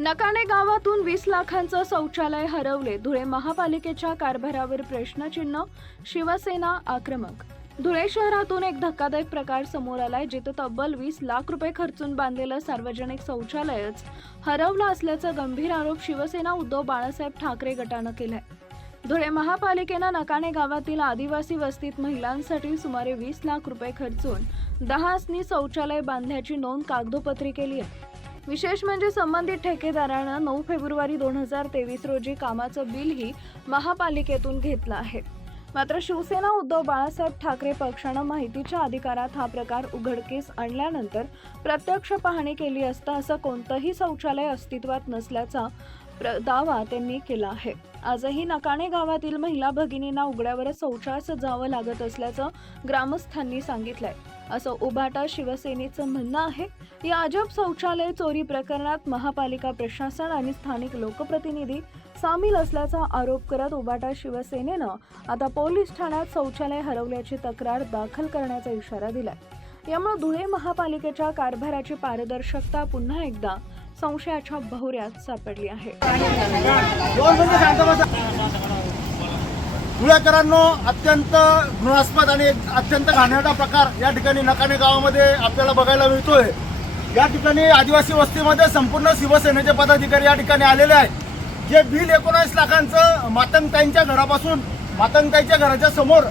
नकाने गावातून वीस लाखांचं शौचालय हरवले. धुळे महापालिकेच्या कारभारावर प्रश्नचिन्ह शिवसेना आक्रमक. धुळे शहरातून एक धक्कादायक प्रकार समोर आलाय जिथं तब्बल वीस लाख रुपये खर्चून बांधलेलं सार्वजनिक शौचालयच हरवलं असल्याचा गंभीर आरोप शिवसेना उद्धव बाळासाहेब ठाकरे गटानं केलाय. धुळे महापालिकेनं नकाने गावातील आदिवासी वस्तीत महिलांसाठी सुमारे वीस लाख रुपये खर्चून दहासनी शौचालय बांधल्याची नोंद कागदोपत्री केली आहे. विशेष म्हणजे संबंधित ठेकेदारानं नऊ फेब्रुवारी दोन हजार तेवीस रोजी कामाचं बिलही महापालिकेतून घेतलं आहे. मात्र शिवसेना उद्धव बाळासाहेब ठाकरे पक्षानं माहितीच्या अधिकारात हा प्रकार उघडकीस आणल्यानंतर प्रत्यक्ष पाहणी केली असता असं कोणतंही शौचालय अस्तित्वात नसल्याचा दावा त्यांनी केला आहे. आजही नकाणे गावातील महिला भगिनींना उघड्यावरच शौचास जावं लागत असल्याचं ग्रामस्थांनी सांगितलंय. असं उभाटा शिवसेनेचं म्हणणं आहे. या अजब शौचालय चोरी प्रकरणात महापालिका प्रशासन आणि स्थानिक लोकप्रतिनिधी सामील असल्याचा आरोप करत उबाटा शिवसेनेनं आता पोलीस ठाण्यात शौचालय हरवल्याची तक्रार दाखल करण्याचा इशारा दिलाय. यामुळे धुळे महापालिकेच्या कारभाराची पारदर्शकता पुन्हा एकदा संशयाच्या भोवऱ्यात सापडली आहे. धुळेकरांनो अत्यंत घृणास्पद आणि अत्यंत घाणेरडा प्रकार या ठिकाणी नकाने गावामध्ये आपल्याला बघायला मिळतोय. या ठिकाणी आदिवासी वस्तीमध्ये संपूर्ण शिवसेनेचे पदाधिकारी या ठिकाणी आलेले आहेत. जे बिल एकोणावीस लाखांचं मातंगताईंच्या घरापासून मातंगताईच्या घराच्या समोर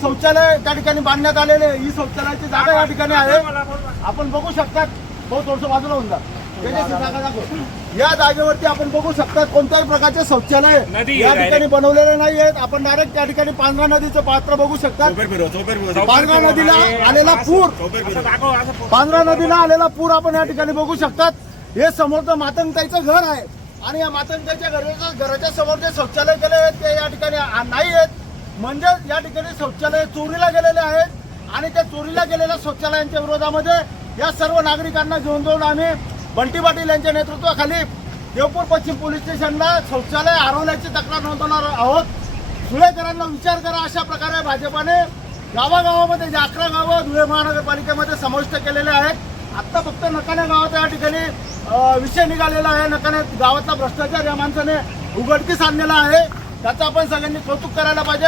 शौचालय त्या ठिकाणी बांधण्यात आलेले ही शौचालयाची जागा या ठिकाणी आहे. आपण बघू शकतात. बहुत थोडस बाजूला होऊन जा. या जागेवरती आपण बघू शकता कोणत्याही प्रकारचे शौचालय या ठिकाणी बनवलेले नाही आहेत आपण डायरेक्ट त्या ठिकाणी पांढरा नदीचं पात्र बघू शकता. पांढरा नदीला आलेला पूर. पांढरा नदीला आलेला पूर आपण या ठिकाणी बघू शकतात. हे समोरचं मातंगताईचं घर आहे. आणि या मातंगताईच्या घराच्या घराच्या समोर जे शौचालय गेले आहेत ते या ठिकाणी नाही आहेत म्हणजे या ठिकाणी शौचालय चोरीला गेलेले आहेत. आणि त्या चोरीला गेलेल्या शौचालयांच्या विरोधामध्ये या सर्व नागरिकांना घेऊन जाऊन आम्ही बंटी पाटील यांच्या नेतृत्वाखाली देवपूर पश्चिम पोलीस स्टेशनला शौचालय हरवल्याची तक्रार नोंदवणार आहोत. धुळेकरांना विचार करा अशा प्रकारे भाजपाने गावागावामध्ये जे अकरा गावं धुळे महानगरपालिकेमध्ये समाविष्ट केलेले आहेत. आत्ता फक्त नकाने गावात या ठिकाणी विषय निघालेला आहे. नकाने गावातला भ्रष्टाचार या माणसाने उघडकीस आणलेला आहे. त्याचं आपण सगळ्यांनी कौतुक करायला पाहिजे.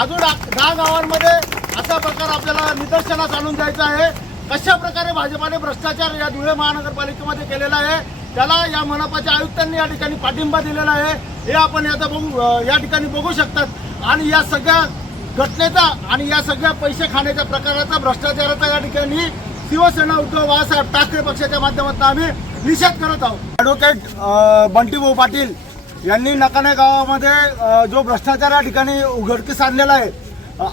अजून दहा गावांमध्ये असा प्रकार आपल्याला निदर्शनास आणून द्यायचा आहे. कशा प्रकारे भाजपाने भ्रष्टाचार या धुळे महानगरपालिकेमध्ये केलेला आहे त्याला या मनपाच्या आयुक्तांनी या ठिकाणी पाठिंबा दिलेला आहे हे आपण आता बघू या ठिकाणी बघू शकतात. आणि या सगळ्या घटनेचा आणि या सगळ्या पैसे खाण्याच्या प्रकाराचा भ्रष्टाचाराचा या ठिकाणी शिवसेना उद्धव बाळासाहेब ठाकरे पक्षाच्या माध्यमातून आम्ही निषेध करत आहोत. ॲडव्होकेट बंटीभाऊ पाटील यांनी नकाने गावामध्ये जो भ्रष्टाचार या ठिकाणी उघडकीस आणलेला आहे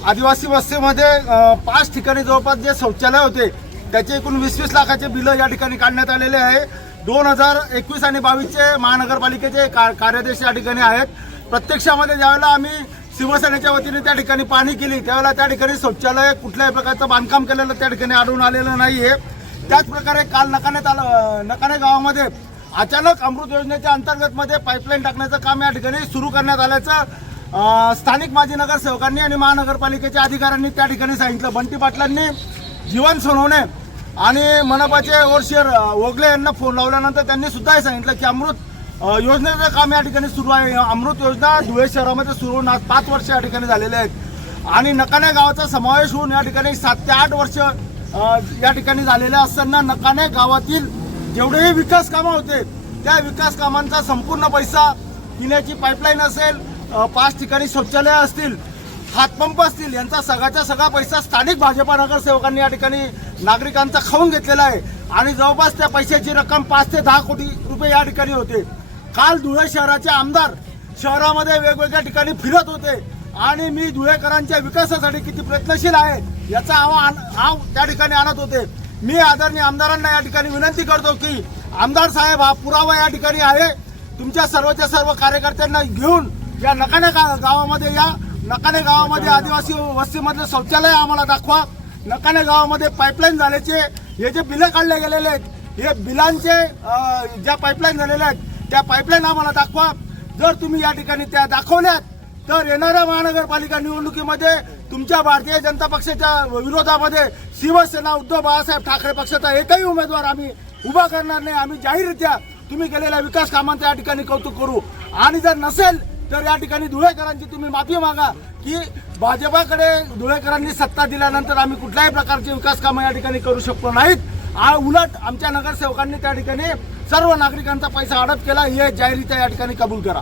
आदिवासी वस्तीमध्ये पाच ठिकाणी जवळपास जे शौचालय होते त्याचे एकूण वीस वीस लाखाचे बिलं या ठिकाणी काढण्यात आलेले आहे. दोन हजार एकवीस आणि बावीसचे महानगरपालिकेचे का कार्यादेश या ठिकाणी आहेत. प्रत्यक्षामध्ये ज्यावेळेला आम्ही शिवसेनेच्या वतीने त्या ठिकाणी पाणी केली त्यावेळेला त्या ठिकाणी शौचालय कुठल्याही प्रकारचं बांधकाम केलेलं त्या ठिकाणी आढळून आलेलं नाही आहे त्याचप्रकारे काल नकाने ताल नकाने गावामध्ये अचानक अमृत योजनेच्या अंतर्गतमध्ये पाईपलाईन टाकण्याचं काम या ठिकाणी सुरू करण्यात आल्याचं स्थानिक माजी नगरसेवकांनी आणि महानगरपालिकेच्या अधिकाऱ्यांनी त्या ठिकाणी सांगितलं. बंटी पाटलांनी जीवन सोनवणे आणि मनपाचे ओरशेर ओगले यांना फोन लावल्यानंतर त्यांनी सुद्धा हे सांगितलं की अमृत योजनेचं काम या ठिकाणी सुरू आहे. अमृत योजना धुळे शहरामध्ये सुरू होऊन आज पाच वर्ष या ठिकाणी झालेले आहेत. आणि नकाने गावाचा समावेश होऊन या ठिकाणी सात ते आठ वर्ष या ठिकाणी झालेले असताना नकाने गावातील जेवढेही विकास कामं होते त्या विकास कामांचा संपूर्ण पैसा पिण्याची पाईपलाईन असेल पाच ठिकाणी शौचालय असतील हातपंप असतील यांचा सगळ्याचा सगळा पैसा स्थानिक भाजपा नगरसेवकांनी या ठिकाणी नागरिकांचा खाऊन घेतलेला आहे. आणि जवळपास त्या पैशाची रक्कम पाच ते दहा कोटी रुपये या ठिकाणी होते. काल धुळे शहराचे आमदार शहरामध्ये वेगवेगळ्या ठिकाणी फिरत होते. आणि मी धुळेकरांच्या विकासासाठी किती प्रयत्नशील आहे याचा आव्हान आव त्या ठिकाणी आणत होते. मी आदरणीय आमदारांना या ठिकाणी विनंती करतो की आमदार साहेब हा पुरावा या ठिकाणी आहे. तुमच्या सर्वच्या सर्व कार्यकर्त्यांना घेऊन या नकाने गावामध्ये या. नकाने गावामध्ये आदिवासी वस्तीमधलं शौचालय आम्हाला दाखवा. नकाने गावामध्ये पाईपलाईन झाल्याचे हे जे बिलं काढले गेलेले आहेत हे बिलांचे ज्या पाईपलाईन झालेल्या आहेत त्या पाईपलाईन आम्हाला दाखवा. जर तुम्ही या ठिकाणी त्या दाखवल्यात तर येणाऱ्या महानगरपालिका निवडणुकीमध्ये तुमच्या भारतीय जनता पक्षाच्या विरोधामध्ये शिवसेना उद्धव बाळासाहेब ठाकरे पक्षाचा एकही उमेदवार आम्ही उभा करणार नाही. आम्ही जाहीररित्या तुम्ही केलेल्या विकास कामांचं या ठिकाणी कौतुक करू. आणि जर नसेल तर या ठिकाणी धुळेकरांची तुम्ही माफी मागा की भाजपाकडे धुळेकरांनी सत्ता दिल्यानंतर आम्ही कुठल्याही प्रकारचे विकास कामं या ठिकाणी करू शकलो नाहीत. आ- उलट आमच्या नगरसेवकांनी त्या ठिकाणी सर्व नागरिकांचा पैसा अडप केला. हे जाहीररित्या या ठिकाणी कबूल करा.